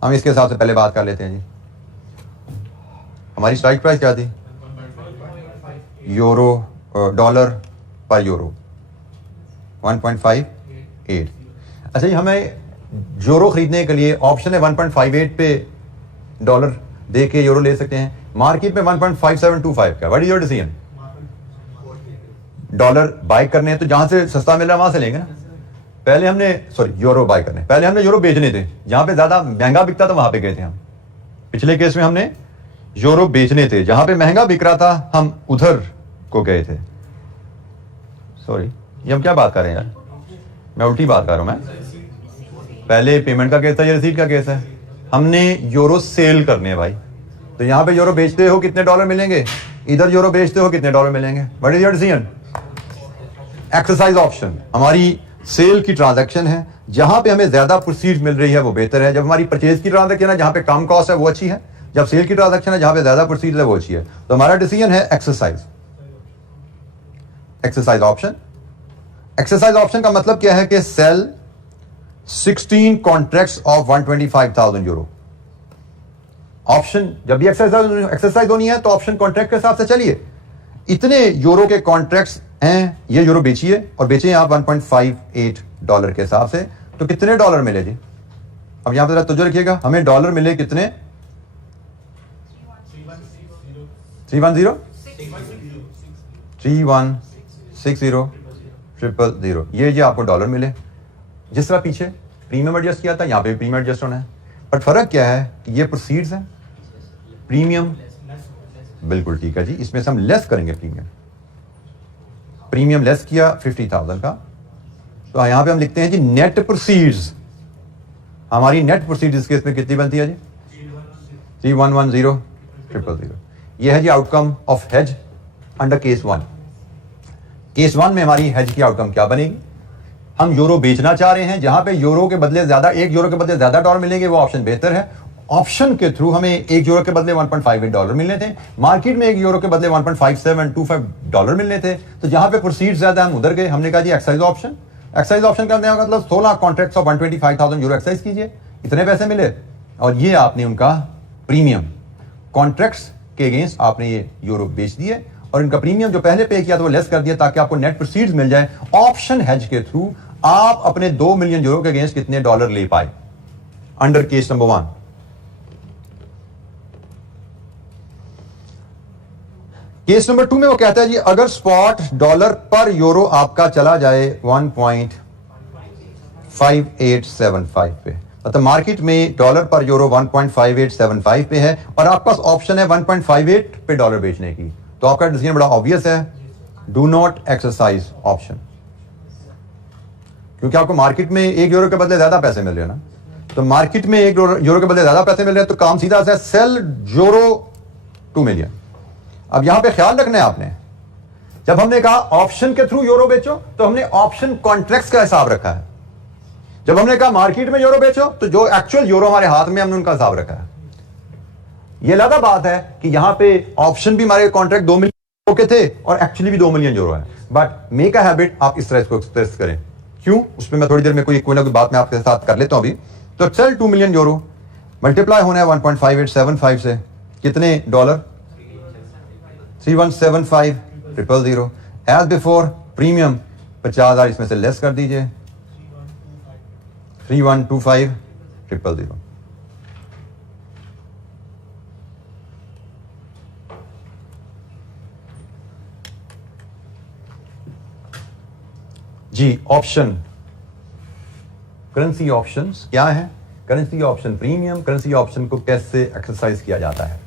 हम इसके हिसाब से पहले बात कर लेते हैं जी। हमारी स्ट्राइक प्राइस क्या थी? यूरो डॉलर पर यूरो 1.58। अच्छा जी, हमें यूरो खरीदने के लिए ऑप्शन है 1.58 पे डॉलर दे के यूरो ले सकते हैं। मार्केट में 1.5725 का। What is your decision? Dollar buy करने हैं तो जहां से सस्ता मिल रहा है वहां से लेंगे ना। पहले हमने यूरो बाय करने, पहले हमने यूरो बेचने थे, जहां पे ज्यादा महंगा बिकता था वहां पे गए थे हम। पिछले केस में हमने यूरो बेचने थे, जहां पे महंगा बिक रहा था हम उधर को गए थे। सॉरी, ये हम क्या बात कर रहे हैं यार? मैं उल्टी बात कर रहा हूं। मैं पहले पेमेंट का केस था, ये रिसीट का केस है। हमने यूरो सेल करने हैं भाई, तो यहां पे यूरो बेचते हो कितने डॉलर मिलेंगे, इधर यूरो बेचते हो कितने डॉलर मिलेंगे। What is your decision? Exercise option हमारी सेल की ट्रांजैक्शन है, जहां पे हमें ज्यादा प्रोसीड मिल रही है वो बेहतर है। जब हमारी परचेज की ट्रांजैक्शन है जहां पे कम कॉस्ट है वो अच्छी है, जब सेल की ट्रांजैक्शन है जहां पे ज्यादा प्रोसीड है वो अच्छी है। तो हमारा डिसीजन है एक्सरसाइज ऑप्शन। एक्सरसाइज ऑप्शन का मतलब क्या है कि sell 16 contracts of 125,000 euro. Option जब भी एक्सरसाइज होनी है तो ऑप्शन कॉन्ट्रैक्ट के हिसाब से चलिए। इतने यूरो के कॉन्ट्रैक्ट्स हैं, ये यूरो बेचिए और बेचिए आप 1.58 डॉलर के हिसाब से। तो कितने डॉलर मिले जी? अब यहां पर जरा तवज्जो रखिएगा, हमें डॉलर मिले कितने? 3160 ये आपको डॉलर मिले। जिस तरह पीछे प्रीमियम एडजस्ट किया था, यहां पे भी प्रीमियम एडजस्ट होना है। बट फर्क क्या है कि ये प्रोसीड्स है, प्रीमियम बिल्कुल ठीक है जी, इसमें से हम लेस करेंगे प्रीमियम लेस किया 50,000 का। तो यहां पे हम लिखते हैं जी नेट प्रोसीड्स। हमारी नेट प्रोसीड्स इस केस में कितनी बनती है जी? 3110,000। ये है जी outcome of hedge under case 1। Case 1 में हमारी हेज की आउटकम क्या बनेगी? हम यूरो बेचना चाह रहे हैं, जहां पे यूरो के बदले ज्यादा, 1 यूरो के बदले ज्यादा डॉलर मिलेंगे, वो ऑप्शन बेहतर है। ऑप्शन के थ्रू हमें 1 यूरो के बदले 1.58 डॉलर मिलने थे, मार्केट में 1 यूरो के बदले 1.5725 डॉलर मिलने थे। तो जहां पे प्रोसीड ज्यादा हम उधर गए। हमने कहा जी एक्सरसाइज ऑप्शन। एक्सरसाइज ऑप्शन करने का मतलब 16 कॉन्ट्रैक्ट्स ऑफ 125,000 यूरो एक्सरसाइज कीजिए, इतने पैसे मिले। और ये आपने उनका प्रीमियम कॉन्ट्रैक्ट्स के अगेंस्ट आपने ये यूरो बेच दिए और इनका प्रीमियम जो पहले पे किया था वो लेस कर दिया, ताकि आपको नेट प्रोसीड्स मिल जाए। ऑप्शन हेज के थ्रू आप अपने 2 मिलियन यूरो के अगेंस्ट कितने डॉलर ले पाए under case number 1। Case number 2 में वो कहता है जी अगर स्पॉट डॉलर पर यूरो आपका चला जाए 1.5875 पे, मतलब मार्केट में डॉलर पर यूरो 1.5875 पे है और आपका ऑप्शन है 1.58 पे डॉलर बेचने की, तो आपका डिसीजन बड़ा ऑब्वियस है, डू नॉट एक्सरसाइज ऑप्शन। क्योंकि आपको मार्केट में 1 यूरो के बदले ज्यादा पैसे मिल रहे हैं ना। तो मार्केट में 1 यूरो के बदले ज्यादा पैसे मिल रहे हैं, तो काम सीधा सा है, सेल यूरो 2 मिलियन। अब यहां पे ख्याल रखना है आपने, जब हमने कहा ऑप्शन के थ्रू यूरो बेचो तो हमने ऑप्शन कॉन्ट्रैक्ट्स का हिसाब रखा है। जब हमने कहा मार्केट में यूरो बेचो तो जो एक्चुअल यूरो हमारे हाथ में हमने उनका हिसाब रखा है। यह अलग बात है कि यहां पे ऑप्शन भी हमारे कॉन्ट्रैक्ट 2 मिलियन के थे और एक्चुअली भी 2 मिलियन यूरो है। बट मेक अ हैबिट, आप इस तरह इसको एक्सप्रेस करें। क्यों? उसमें मैं थोड़ी देर में कोई ना कोई बात मैं आपके साथ कर लेता हूं अभी। तो सेल 2 मिलियन यूरो मल्टीप्लाई होना है 1.5875 से, कितने डॉलर? 3175,000 as before. प्रीमियम 50,000 इसमें से लेस कर दीजिए, 3125,000। जी ऑप्शन, करेंसी ऑप्शंस क्या है? Currency option premium, currency option को कैसे एक्सरसाइज किया जाता है?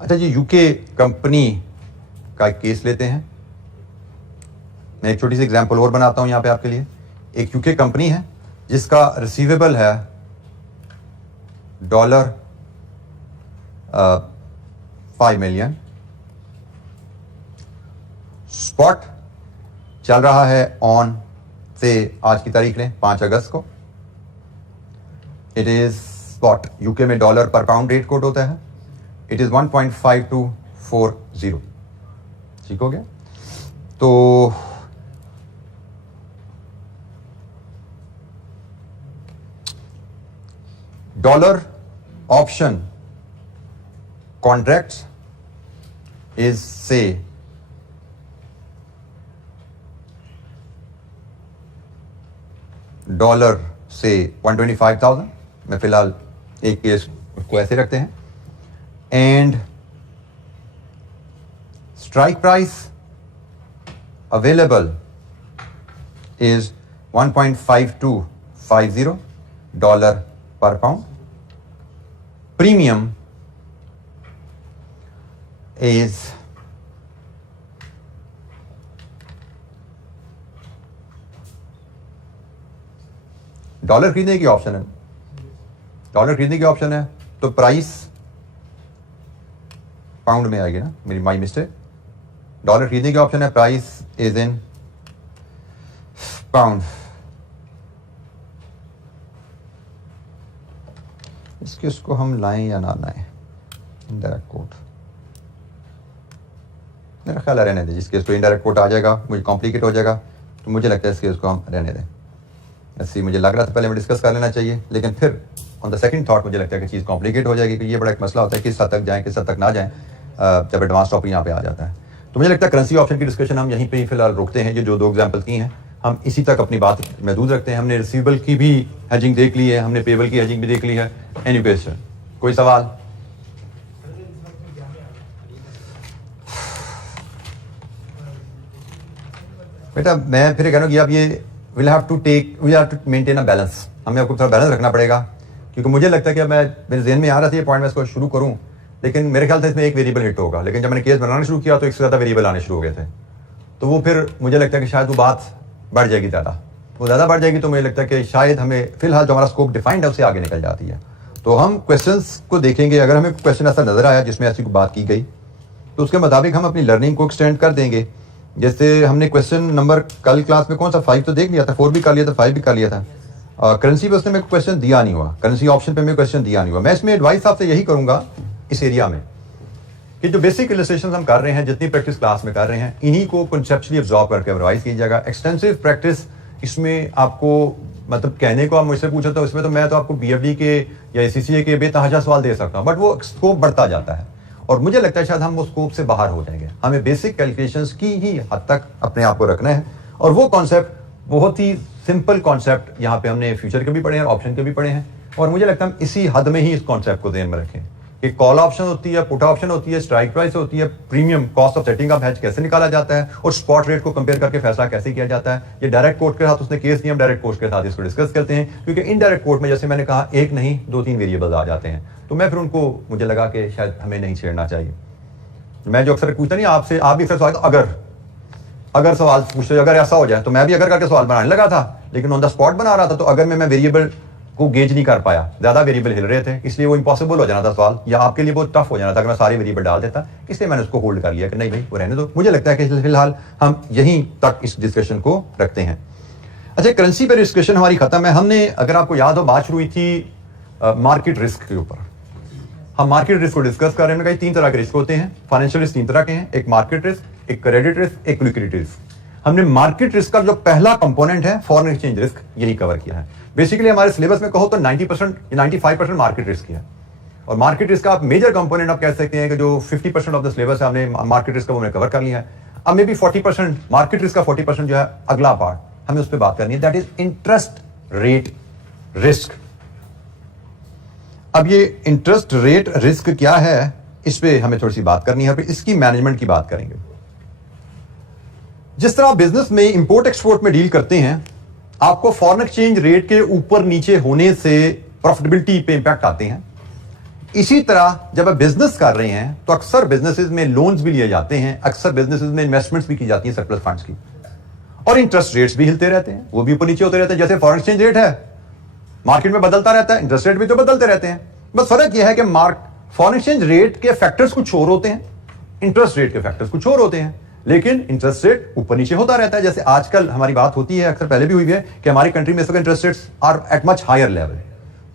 अच्छा जी, यूके कंपनी का एक केस लेते हैं। मैं एक छोटी सी एग्जांपल और बनाता हूं यहां पे आपके लिए। एक यूके कंपनी है जिसका रिसीवेबल है $5 मिलियन, स्पॉट चल रहा है ऑन से आज की तारीख लें 5 अगस्त को, इट इज व्हाट, यूके में डॉलर पर पाउंड रेट कोट होता है, इट इज 1.5240। ठीक हो गया। तो डॉलर ऑप्शन कॉन्ट्रैक्ट्स इज से डॉलर से 125,000, मैं फिलहाल एक केस को ऐसे रखते हैं, and strike price available is 1.5250 dollar पर पाउंड, प्रीमियम इज डॉलर खरीदने की ऑप्शन है, डॉलर खरीदने की ऑप्शन है तो प्राइस पाउंड में आएगी ना, मेरी माई मिस्टेक, डॉलर खरीदने की ऑप्शन है, प्राइस इज इन पाउंड। इसके उसको हम लाएं या ना लाएं, इनडायरेक्ट कोट मेरा ख्याल है रहने दें, जिस केस को इनडायरेक्ट कोट आ जाएगा मुझे कॉम्प्लिकेट हो जाएगा, तो मुझे लगता है इस केस को हम रहने दें। ऐसे मुझे लग रहा था पहले मैं डिस्कस कर लेना चाहिए, लेकिन फिर ऑन द सेकंड थॉट मुझे लगता है कि चीज़ कॉम्प्लिकेट हो जाएगी, कि ये बड़ा एक मसला होता है किस हद तक जाएं किस हद तक ना जाएं जब एडवांस टॉपिक यहाँ पे आ जाता है। तो मुझे लगता है करेंसी ऑप्शन की डिस्कशन हम यहीं पे ही फिलहाल रोकते हैं। ये जो 2 एग्जाम्पल की हैं हम इसी तक अपनी बात महदूद रखते हैं। हमने रिसीवेबल की भी हेजिंग देख ली है, हमने पेबल की हेजिंग भी देख ली है। एनी क्वेश्चन, कोई सवाल? बेटा मैं फिर कह रहा हूँ कि अब ये we have to maintain a balance, हमें आपको थोड़ा बैलेंस रखना पड़ेगा, क्योंकि मुझे लगता है कि मैं मेरे जहन में आ रहा था ये पॉइंट मैं इसको शुरू करूँ, लेकिन मेरे ख्याल से इसमें एक वेरिएबल हिट होगा, लेकिन जब मैंने केस बनाना शुरू किया तो इससे ज़्यादा वेरिएबल आने शुरू हो गए थे, तो वो फिर मुझे लगता है कि शायद वो बात बढ़ जाएगी, वो ज़्यादा बढ़ जाएगी, तो मुझे लगता है कि शायद हमें फिलहाल जो हमारा स्कोप डिफाइंड है उससे आगे निकल जाती है। तो हम क्वेश्चंस को देखेंगे, अगर हमें क्वेश्चन ऐसा नजर आया जिसमें ऐसी कोई बात की गई तो उसके मुताबिक हम अपनी लर्निंग को एक्सटेंड कर देंगे। जैसे हमने क्वेश्चन नंबर कल क्लास में कौन सा 5 तो देख लिया था, 4 भी कर लिया था, 5 भी कर लिया था। करेंसी पे उसने मेरे को क्वेश्चन दिया नहीं हुआ, करेंसी ऑप्शन पे मेरे क्वेश्चन दिया नहीं हुआ। मैं इसमें एडवाइस आपसे यही करूंगा इस एरिया में कि जो बेसिक इलस्ट्रेशन हम कर रहे हैं, जितनी प्रैक्टिस क्लास में कर रहे हैं, इन्हीं को कंसेप्चुअली अब्जॉर्ब करके रिवाइज कीजिएगा। एक्सटेंसिव प्रैक्टिस इसमें आपको मतलब कहने को आप मुझसे पूछो तो इसमें तो मैं तो आपको BFD के या ACCA के बेतहाशा सवाल दे सकता हूँ, बट वो स्कोप बढ़ता जाता है और मुझे लगता है शायद हम वो स्कोप से बाहर हो जाएंगे। हमें बेसिक कैलकुलेशंस की ही हद तक अपने आप को रखना है, और वो कॉन्सेप्ट बहुत ही सिंपल कॉन्सेप्ट यहाँ पे हमने फ्यूचर के भी पढ़े हैं, ऑप्शन के भी पढ़े हैं, और मुझे लगता है हम इसी हद में ही इस कॉन्सेप्ट को ध्यान में रखें कि कॉल ऑप्शन होती है, पुट ऑप्शन होती है, स्ट्राइक प्राइस होती है, premium cost of setting of hedge कैसे निकाला जाता है, और स्पॉट रेट को कंपेयर करके फैसला कैसे किया जाता है। ये डायरेक्ट कोर्ट के साथ उसने केस नहीं, हम डायरेक्ट कोर्ट के साथ इसको डिस्कस करते हैं, क्योंकि इनडायरेक्ट कोर्ट में जैसे मैंने कहा 1 नहीं 2-3 वेरिएबल्स आ जाते हैं, तो मैं फिर उनको मुझे लगा कि शायद हमें नहीं छेड़ना चाहिए। मैं जो अक्सर पूछता नहीं आपसे, आप भी अक्सर सवाल अगर सवाल पूछते, अगर ऐसा हो जाए, तो मैं भी अगर करके सवाल बनाने लगा था, लेकिन ऑन द स्पॉट बना रहा था, तो अगर मैं वेरिएबल को गेज नहीं कर पाया, ज्यादा वेरिएबल हिल रहे थे, इसलिए वो इम्पॉसिबल हो जाना था सवाल, या आपके लिए बहुत टफ हो जाना था अगर मैं सारे वेरिएबल डाल देता, इसलिए मैंने उसको होल्ड कर लिया कि नहीं भाई वो रहने दो। मुझे लगता है कि फिलहाल हम यहीं तक इस डिस्कशन को रखते हैं। अच्छा, करेंसी पर डिस्कशन हमारी खत्म है। हमने, अगर आपको याद हो, बात शुरू हुई थी मार्केट रिस्क के ऊपर। हम मार्केट रिस्क को डिस्कस कर रहे हैं। 3 तरह के रिस्क होते हैं, फाइनेंशियल रिस्क 3 तरह के हैं, एक मार्केट रिस्क, एक क्रेडिट रिस्क, एक लिक्विडिटी रिस्क। हमने मार्केट रिस्क का जो पहला कंपोनेंट है फॉरेन एक्सचेंज रिस्क, यही कवर किया है। बेसिकली हमारे सिलेबस में कहो तो 90% 95% मार्केट रिस्क है, और मार्केट रिस्क का आप मेजर कंपोनेंट आप कह सकते हैं कि जो 50% ऑफ द सिलेबस है हमने मार्केट रिस्क का वो हमने कवर कर लिया है। अब मे बी 40% मार्केट रिस्क का 40% जो है अगला पार्ट हमें उस पर बात करनी है, that is interest rate risk. अब ये इंटरेस्ट रेट रिस्क क्या है, इस पे हमें थोड़ी सी बात करनी है, फिर इसकी मैनेजमेंट की बात करेंगे। जिस तरह बिजनेस में इंपोर्ट एक्सपोर्ट में डील करते हैं, आपको फॉरेन एक्सचेंज रेट के ऊपर नीचे होने से प्रॉफिटेबिलिटी पे इंपैक्ट आते हैं। इसी तरह जब आप बिजनेस कर रहे हैं तो अक्सर बिजनेसेस में लोन्स भी लिए जाते हैं, अक्सर बिजनेसेस में इन्वेस्टमेंट्स भी की जाती हैं सरप्लस फंड्स की, और इंटरेस्ट रेट्स भी हिलते रहते हैं, वो भी ऊपर नीचे होते रहते हैं। जैसे फॉरेन एक्सचेंज रेट है मार्केट में बदलता रहता है, इंटरेस्ट रेट भी तो बदलते रहते हैं। बस फर्क यह है कि फॉरेन एक्सचेंज रेट के फैक्टर्स कुछ और होते हैं, इंटरेस्ट रेट के फैक्टर्स कुछ और होते हैं। लेकिन इंटरेस्ट रेट ऊपर नीचे होता रहता है। जैसे आजकल हमारी बात होती है, अक्सर पहले भी हुई है, कि हमारी कंट्री में इस वक्त interest rates are at much higher level,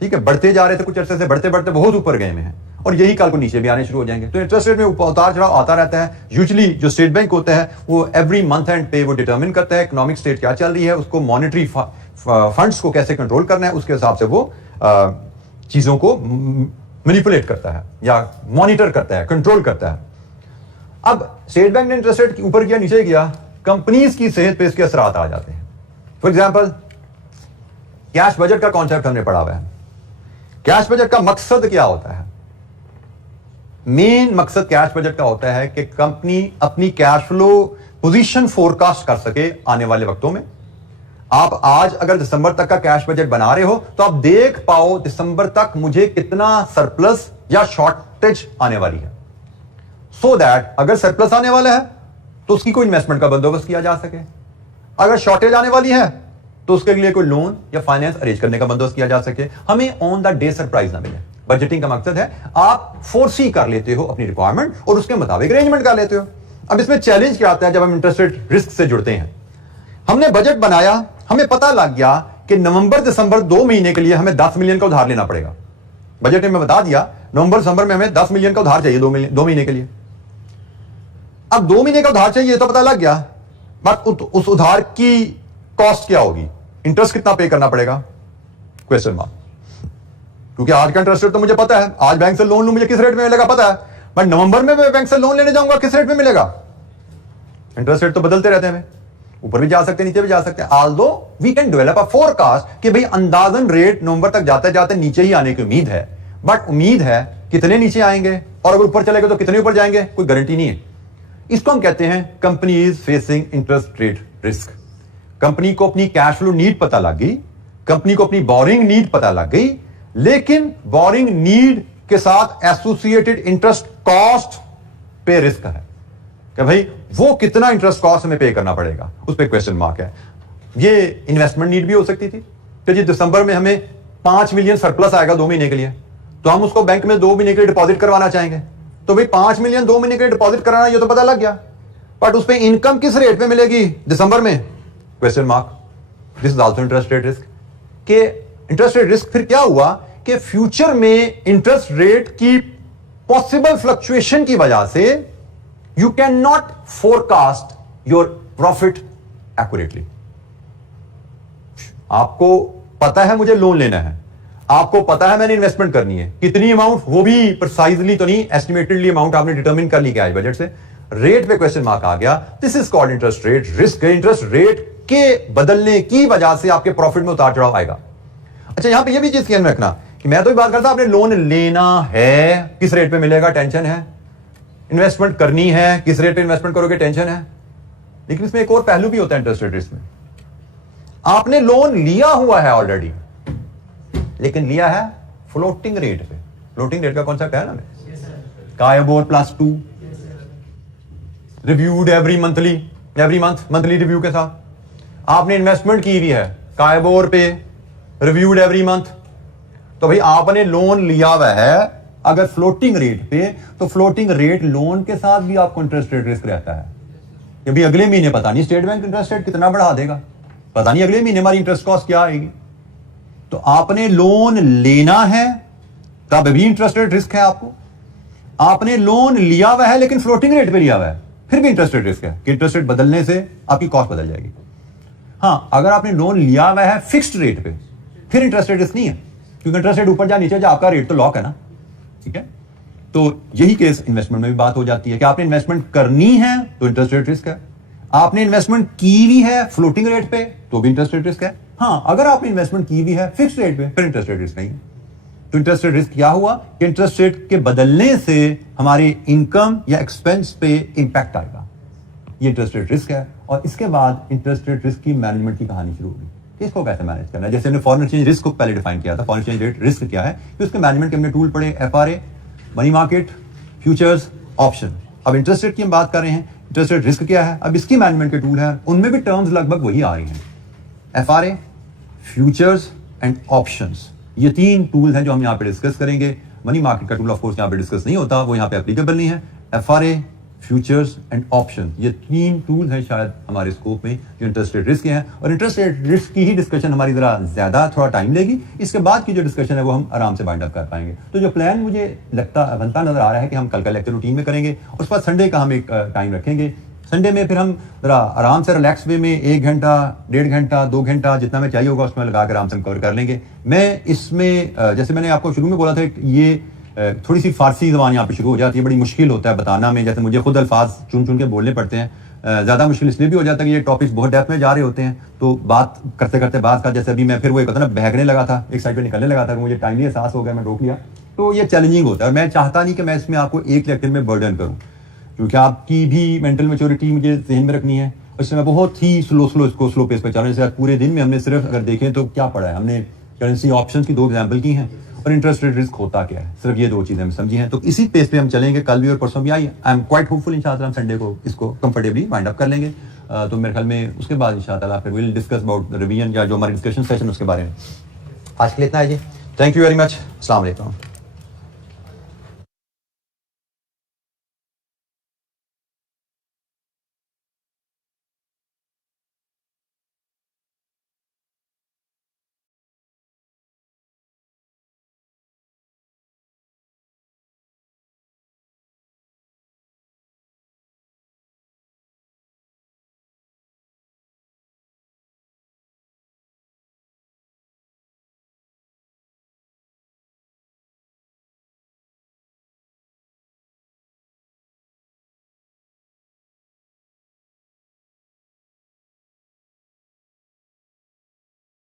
ठीक है, बढ़ते जा रहे थे, कुछ अरसे से बढ़ते बढ़ते बहुत ऊपर गए हैं, और यही कल को नीचे भी आने शुरू हो जाएंगे। तो इंटरेस्ट रेट में उतार चढ़ाव आता रहता है। यूजुअली जो स्टेट बैंक होता है वो एवरी मंथ एंड पे वो डिटरमिन करता है इकोनॉमिक स्टेट क्या चल रही है, उसको मॉनेटरी फंड्स को कैसे कंट्रोल करना है, उसके हिसाब से वो चीजों को मैनिपुलेट करता है या मॉनिटर करता है, कंट्रोल करता है। अब स्टेट बैंक ने इंटरेस्ट रेट ऊपर किया नीचे किया, कंपनीज की सेहत पे इसके असरात आ जाते हैं। फॉर एग्जांपल कैश बजट का कॉन्सेप्ट हमने पढ़ा हुआ है। कैश बजट का मकसद क्या होता है? मेन मकसद कैश बजट का होता है कि कंपनी अपनी कैश फ्लो पोजीशन फोरकास्ट कर सके आने वाले वक्तों में। आप आज अगर दिसंबर तक का कैश बजट बना रहे हो तो आप देख पाओ दिसंबर तक मुझे कितना सरप्लस या शॉर्टेज आने वाली है, सो दैट अगर सरप्लस आने वाला है तो उसकी कोई इन्वेस्टमेंट का बंदोबस्त किया जा सके, अगर शॉर्टेज आने वाली है तो उसके लिए कोई लोन या फाइनेंस अरेंज करने का बंदोबस्त किया जा सके, हमें ऑन द डे सरप्राइज ना मिले। बजटिंग का मकसद है आप फोरसी कर लेते हो अपनी रिक्वायरमेंट और उसके मुताबिक अरेंजमेंट कर लेते हो। अब इसमें चैलेंज क्या आता है जब हम इंटरेस्ट रेट रिस्क से जुड़ते हैं? हमने बजट बनाया, हमें पता लग गया कि नवंबर दिसंबर 2 महीने के लिए हमें 10 मिलियन का उधार लेना पड़ेगा। बजट में बता दिया नवंबर दिसंबर में हमें 10 मिलियन का उधार चाहिए 2 महीने के लिए। अब 2 महीने का उधार चाहिए तो पता लग गया, बट उस उधार की कॉस्ट क्या होगी, इंटरेस्ट कितना पे करना पड़ेगा, क्वेश्चन मार्क। क्योंकि आज का इंटरेस्ट रेट तो मुझे पता है, आज बैंक से लोन लूं मुझे किस रेट में मिलेगा पता है, बट नवंबर में मैं बैंक से लोन लेने जाऊंगा किस रेट में मिलेगा? इंटरेस्ट रेट तो बदलते रहते हैं, ऊपर भी जा सकते हैं नीचे भी जा सकते हैं। Although we can develop a forecast कि भाई अंदाजन रेट नवंबर तक जाते जाते नीचे ही आने की उम्मीद है, बट उम्मीद है कितने नीचे आएंगे और अगर ऊपर चलेगा तो कितने ऊपर जाएंगे, कोई गारंटी नहीं है। इसको हम कहते हैं company is facing interest rate risk. Company को अपनी कैश फ्लो नीड पता लग गई, कंपनी को अपनी बोरिंग नीड पता लग गई, लेकिन बोरिंग नीड के साथ एसोसिएटेड इंटरेस्ट कॉस्ट पे रिस्क है कि भाई वो कितना इंटरेस्ट कॉस्ट हमें पे करना पड़ेगा, उस पर क्वेश्चन मार्क है। ये इन्वेस्टमेंट नीड भी हो सकती थी कि जी दिसंबर में हमें 5 मिलियन सरप्लस आएगा 2 महीने के लिए, तो हम उसको बैंक में 2 महीने के लिए डिपॉजिट करवाना चाहेंगे, तो भाई 5 मिलियन 2 महीने के लिए डिपॉजिट कराना ये तो पता लग गया, बट उस पर इनकम किस रेट पे मिलेगी दिसंबर में, question mark. This is also interest rate risk. के इंटरेस्ट रेट रिस्क फिर क्या हुआ कि फ्यूचर में इंटरेस्ट रेट की पॉसिबल फ्लक्चुएशन की वजह से you can not forecast your profit accurately. आपको पता है मुझे लोन लेना है, आपको पता है मैंने इन्वेस्टमेंट करनी है, कितनी अमाउंट वो भी प्रिसाइजली तो नहीं, एस्टिमेटेडली अमाउंट आपने डिटरमिन कर ली कैश बजट से, रेट पे क्वेश्चन मार्क आ गया। This is called interest rate risk. Interest rate के बदलने की वजह से आपके प्रॉफिट में उतार चढ़ाव आएगा। अच्छा, यहां पे ये भी चीज ध्यान रखना कि मैं तो बात करता आपने लोन लेना है, किस रेट पे मिलेगा टेंशन है, इन्वेस्टमेंट करनी है, किस रेट पे इन्वेस्टमेंट करोगे टेंशन है। लेकिन इसमें एक और पहलू भी होता है इंटरेस्ट रेट रिस्क में। आपने लोन लिया हुआ है ऑलरेडी, लेकिन लिया है फ्लोटिंग रेट पे। फ्लोटिंग रेट का कॉन्सेप्ट है ना, कायबोर +2 reviewed every month monthly review के साथ। आपने इन्वेस्टमेंट की हुई है कायबोर पे, रिव्यूड एवरी मंथ, तो भाई आपने लोन लिया हुआ है अगर फ्लोटिंग रेट पे, तो फ्लोटिंग रेट लोन के साथ भी आपको इंटरेस्ट रेट रिस्क रहता है कि भाई अगले महीने पता नहीं स्टेट बैंक इंटरेस्ट रेट कितना बढ़ा देगा, पता नहीं अगले महीने हमारी इंटरेस्ट कॉस्ट क्या आएगी। तो आपने लोन लेना है तब भी इंटरेस्ट रेट रिस्क है आपको, आपने लोन लिया हुआ है लेकिन फ्लोटिंग रेट पे लिया हुआ है फिर भी इंटरेस्ट रेट रिस्क है कि इंटरेस्ट रेट बदलने से आपकी कॉस्ट बदल जाएगी। हाँ, अगर आपने लोन लिया हुआ है फिक्स्ड रेट पे फिर इंटरेस्ट रेट रिस्क नहीं है, क्योंकि इंटरेस्ट रेट ऊपर जा नीचे जा आपका रेट तो लॉक है ना, ठीक है। तो यही केस इन्वेस्टमेंट में भी बात हो जाती है कि आपने इन्वेस्टमेंट करनी है तो इंटरेस्ट रेट रिस्क है, आपने इन्वेस्टमेंट की हुई है फ्लोटिंग रेट पे तो भी इंटरेस्ट रेट रिस्क है। हाँ, अगर आपने इन्वेस्टमेंट की हुई है फिक्स्ड रेट पे फिर इंटरेस्ट रेट रिस्क नहीं है। तो इंटरेस्ट रेट रिस्क क्या हुआ कि इंटरेस्ट रेट के बदलने से हमारे इनकम या एक्सपेंस पे इंपैक्ट आएगा, ये इंटरेस्ट रेट रिस्क है। और इसके बाद इंटरेस्ट रेट रिस्क की मैनेजमेंट की कहानी शुरू होगी, इसको कैसे मैनेज करना है। जैसे हमने फॉरेन एक्सचेंज रिस्क को पहले डिफाइन किया था, फॉरेन एक्सचेंज रेट रिस्क क्या है, तो उसके मैनेजमेंट के हमने टूल पढ़े, FRA, money market, futures, option. अब इंटरेस्ट रेट की हम बात कर रहे हैं, इंटरेस्ट रेट रिस्क क्या है, अब इसकी मैनेजमेंट के टूल है, उनमें भी टर्म्स लगभग वही आ रही हैं, FRA, फ्यूचर्स एंड ऑप्शंस। ये 3 टूल हैं जो हम यहाँ पे डिस्कस करेंगे। मनी मार्केट का टूल ऑफ कोर्स यहाँ पे डिस्कस नहीं होता, वो यहाँ पे एप्लीकेबल नहीं है। FRA, फ्यूचर्स एंड ऑप्शन, ये 3 टूल हैं शायद हमारे स्कोप में जो इंटरेस्ट रेट रिस्क के हैं, और इंटरेस्ट रेट रिस्क की ही डिस्कशन हमारी ज़रा ज़्यादा थोड़ा टाइम लेगी। इसके बाद की जो डिस्कशन है वो हम आराम से बाइंड अप कर पाएंगे। तो जो प्लान मुझे बनता नज़र आ रहा है कि हम कल का लेक्चर रूटीन में करेंगे, उसके बाद संडे का हम एक टाइम रखेंगे। संडे में फिर हम ज़रा आराम से रिलैक्स वे में 1 घंटा, 1.5 घंटा, 2 घंटा जितना में चाहिए होगा उसमें लगा कर आराम से हम कवर कर लेंगे। मैं इसमें जैसे मैंने आपको शुरू में बोला था, ये थोड़ी सी फारसी ज़बान यहाँ पे शुरू हो जाती है, बड़ी मुश्किल होता है बताना में, जैसे मुझे खुद अल्फाज चुन चुन के बोलने पड़ते हैं। ज़्यादा मुश्किल इसलिए भी हो जाता है कि ये टॉपिक्स बहुत डेप्थ में जा रहे होते हैं, तो बात करते करते बात का, जैसे अभी मैं फिर वो एक होता ना बहकने लगा था, एक साइड पे निकलने लगा था, मुझे टाइमली एहसास हो गया, मैं रोक लिया। तो ये चैलेंजिंग होता है, और मैं चाहता नहीं कि मैं इसमें आपको एक लेक्चर में बर्डन करूँ, क्योंकि आपकी भी मेंटल मैच्योरिटी मुझे जहन में रखनी है। इसमें बहुत ही स्लो पेस पर चल रहे हैं। पूरे दिन में हमने सिर्फ अगर देखें तो क्या पढ़ा है, हमने करेंसी ऑप्शन की 2 एग्जाम्पल की हैं और इंटरेस्ट रेट रिस्क होता क्या है, सिर्फ ये 2 चीज़ें हम समझी हैं। तो इसी पेस पे हम चलेंगे, कल भी और परसों भी। आई एम क्वाइट होपफुल इंशाअल्लाह हम संडे को इसको कंफर्टेबली वाइंड अप कर लेंगे। तो मेरे ख्याल में उसके बाद इंशाअल्लाह फिर विल डिस्कस अबाउट रिवीजन या जो हमारी डिस्कशन सेशन उसके बारे में। आज के लिए इतना है जी, थैंक यू वेरी मच, अस्सलाम वालेकुम।